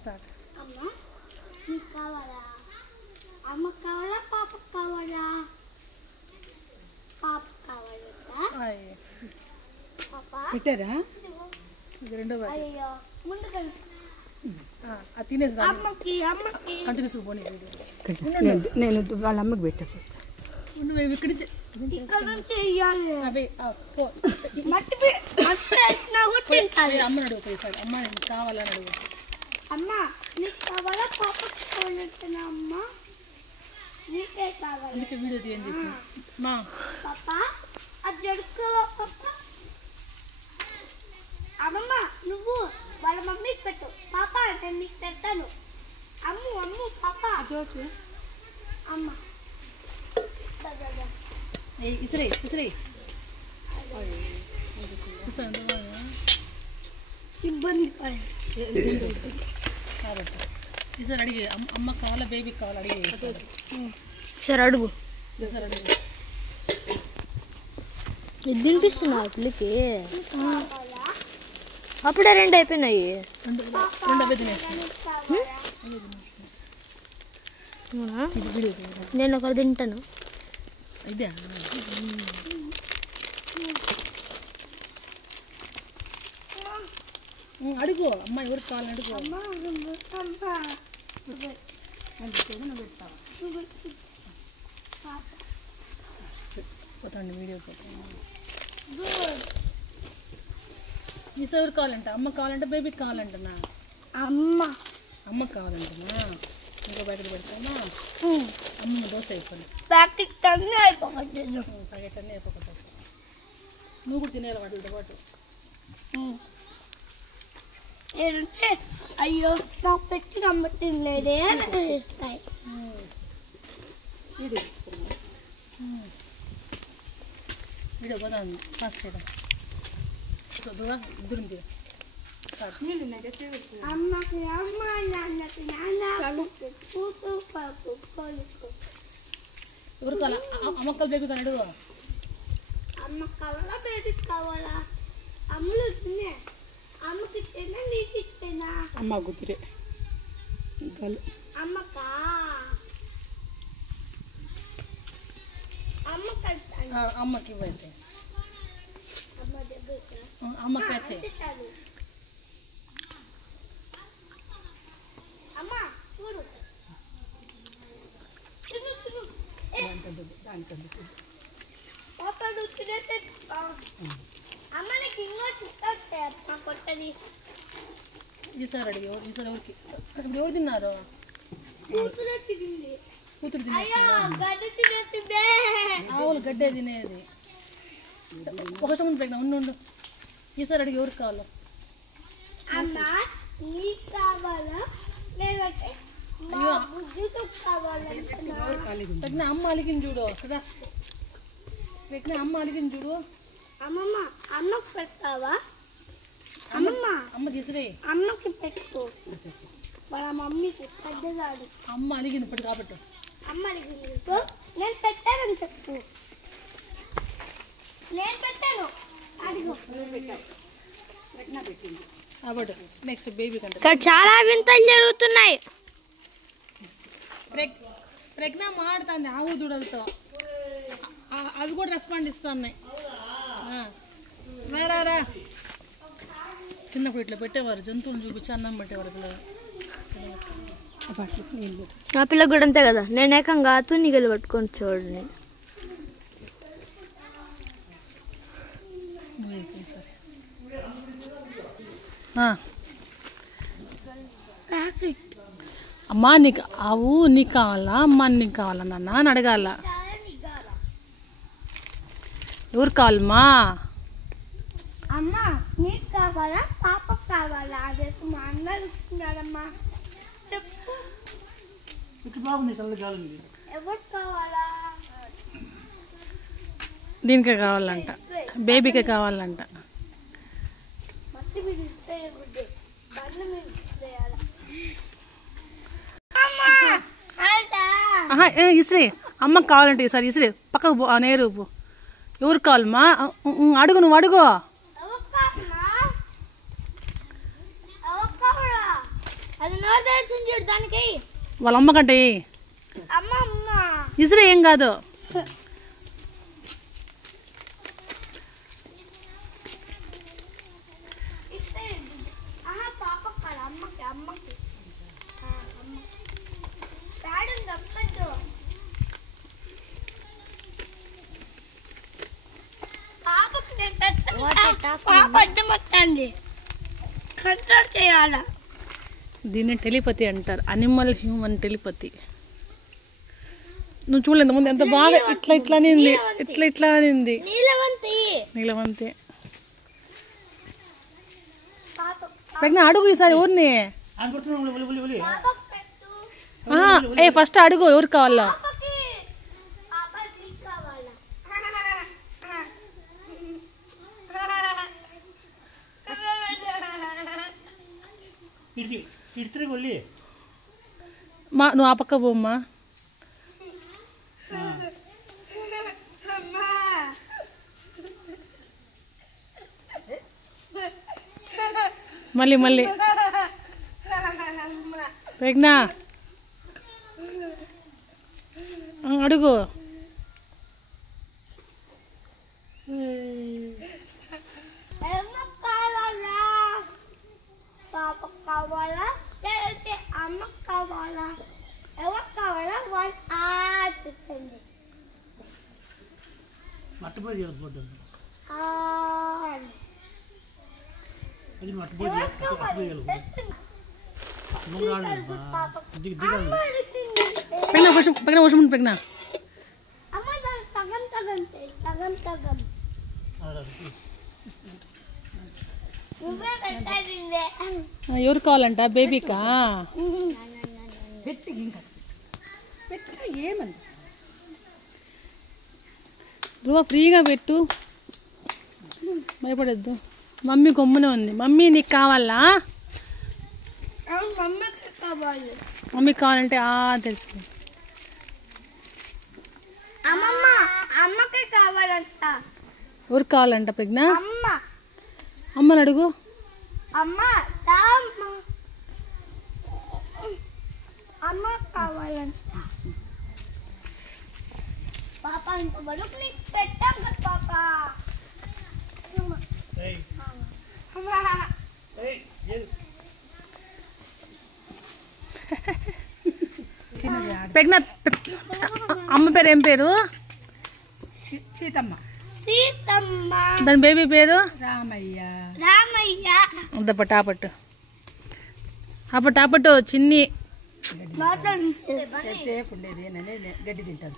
Start. అమ్మ నీకు కావాలా? అమ్మకు కావాలా? పాపకు కావాలా? పాపకు కావాలా? పెట్టారా? రెండో అయ్యో ముందుకు తినేసి అమ్మకి కంటిన్యూస్ పోనీ. నేను వాళ్ళ అమ్మకి పెట్టేసి వస్తాను. నువ్వు ఇక్కడి నుంచి ఇక్కడ నుంచి ఇయ్యాలి. మట్టి అమ్మని అడుగు పోయిసారి. అమ్మ నీకు కావాలని అడుగు. అమ్మ నీకు కావాలా? పాపకు కావాలంటున్నా. అమ్మ నీకే కావాలి. అందుకే వీడియో తీయండి మా పాప అది జడుకోవా పాప? అమ్మమ్మ నువ్వు వాళ్ళ మమ్మీకి పెట్టు. పాప నేను నీకు పెడతాను. అమ్ము పాప జోసి అమ్మ ఇసరే ఇబ్బంది పడి కాబట్టి ఈసారి అడిగి అమ్మ కావాలా బేబీకి కావాలా అడిగి సరే అడుగు. ఈసారి అడిగి ఇది తినిపిస్తున్నా పిల్లకి. అప్పుడే 2 అయిపోయినాయి. రెండు అవే తినేసి నేను ఒకటి తింటాను. ఇదే అడుగు. అమ్మ ఎవరికి కావాలని అడుగు. పోతాండి వీడియో పోతాను. ఈసారి ఎవరికి కావాలంట? అమ్మ కావాలంటే బేబీకి కావాలంటనా? అమ్మకి కావాలంటనా? ఇంకో ప్యాకెట్ పెడతామా? అమ్మ దోశ అయిపోయింది. ప్యాకెట్ అన్నీ అయిపోతుంది. ప్యాకెట్ అన్నీ అయిపోతుంది. నువ్వు కూడా తినేయాలి వాటితో పాటు. ఏంటంటే అయ్యో నాకు పెట్టి నమ్మట్లేదే అని అనిపిస్తాయి. వీడియో పోతాను ఫాస్ట్ చేయడం. ఇద్దరుంది. అమ్మకి అమ్మ, నాన్నకి నాన్న, కూతు పాపు కొలుకు. ఎవరు కావాలా? అమ్మక్కలు బేబీ కానీ అడుగు. అమ్మకి కావాలా? బేబీకి కావాలా? అమ్మలు తినే. అమ్మకి ఇస్తేనా నీకు ఇస్తేనా? అమ్మ గుర్తురే అమ్మకా అమ్మకి వెళ్తాను. అమ్మకి ఇవ్వండి. అమ్మ దగ్గర అమ్మకి వచ్చే అమ్మ చూడు పాపడు తినేస్తే అమ్మ నీకు ఇంకోటి ఇస్తే అమ్మ కొట్టది. ఈసారి అడిగి. ఈసారి ఎవరికి ఎవరు తిన్నారు? కూతురే తినింది. కూతురు అయ్యో తినేసి గడ్డి తినేసిందే. ఆవులు గడ్డే తినేది. ఒక సంవత్సరం తగిన ఉండు. ఈసారి అడిగి ఎవరికి కావాలో? అమ్మ నీకు కావాలా లేదంటే మా బుజ్జితో కావాలంటున్నా? తగిన అమ్మ అలిగిన చూడు కదా. తగిన అమ్మ అలిగిన చూడు. అమ్మమ్మ అమ్మకి పెడతావా? అమ్మమ్మ అమ్మ తీసిరే. అమ్మకి పెట్టు. వాళ్ళ మమ్మీకి పెద్దగాడు. అమ్మ అలిగింది ఇప్పటి కాబట్టి. అమ్మ అడిగింది నేను పెట్టానని చెప్పు. నేను పెట్టాను అడిగు. కాబట్టి నెక్స్ట్ బేబీ కంటే ఇక్కడ చాలా వింతలు జరుగుతున్నాయి. ప్రజ్ఞ మాడుతుంది ఆవు దూడలతో. అవి కూడా రెస్పాండ్ ఇస్తున్నాయి. రా చిన్నప్పుడు ఇట్లా పెట్టేవారు. జంతువులు చూపించి అన్నం పెట్టేవారు పిల్లలు. నా పిల్లకి కూడా అంతే కదా. నేను ఏకంగా తునిగలు పట్టుకొని చూడండి. సరే అమ్మా నీకు ఆవు నీకు కావాలా? అమ్మ నీకు కావాలా నాన్న అని అడగాల. ఎవరు కావాలమ్మా? అమ్మ నీకు కావాలా? పాపకు కావాలా? అదే మా అన్న ఇస్తున్నాడమ్మా. చెప్పు ఎవరు కావాలా? దీనికే కావాలంట. బేబీకే కావాలంట. మట్టి మీరు ఇస్తే బండ్ల మీరు ఇస్తేయాలి. ఇస్రీ అమ్మకి కావాలంటే ఈసారి ఇస్రీ పక్కకు పో. నేరు పో. ఎవరికి కావాలమ్మా? అడుగు. నువ్వు అడుగు. ఎవరు కావాలా? అది దానికి వాళ్ళ అమ్మ కంటే అమ్మ అమ్మ ఇసురు ఏం కాదు. దీన్ని టెలిపతి అంటారు, అనిమల్ హ్యూమన్ టెలిపతి. నువ్వు చూడలేదు ముందు ఎంత బాగా ఇట్లా ఇట్లా అనింది, ఇట్లా ఇట్లా అనింది. నీలవంతి ప్రజ్ఞ అడుగు ఈసారి ఊరిని. ఏ ఫస్ట్ అడుగు ఎవరు కావాలా. నువ్వు ఆ పక్క పోమ్మా. మళ్ళీ మళ్ళీ ప్రజ్ఞ అడుగు. పాప కావాలా లేదంటే అమ్మ కావాలా, ఎవరు కావాలా వాళ్ళు ఆడిపించండి. ఎవరు కావాలంట బేబీకా. ఏమని రువా ఫ్రీగా పెట్టు, భయపడద్దు. మమ్మీ గమ్మునే ఉంది. మమ్మీ నీకు కావాలా. మమ్మీకి కావాలంటే తెలుసుకో. అమ్మకి కావాలంట. ఎవరికి కావాలంట ప్రజ్ఞ. అమ్మని అడుగు. అమ్మ కావాలంట. పాప ఇంతవరకు నీకు పెట్టాం కదా పాప. ప్రజ్ఞ అమ్మ పేరు ఏం పేరు. సీతమ్మ. దాని బేబీ పేరు రామయ్య. అంతపట్టు ఆపట్టు ఆపట్టు చిన్ని గడ్డి తింటాను.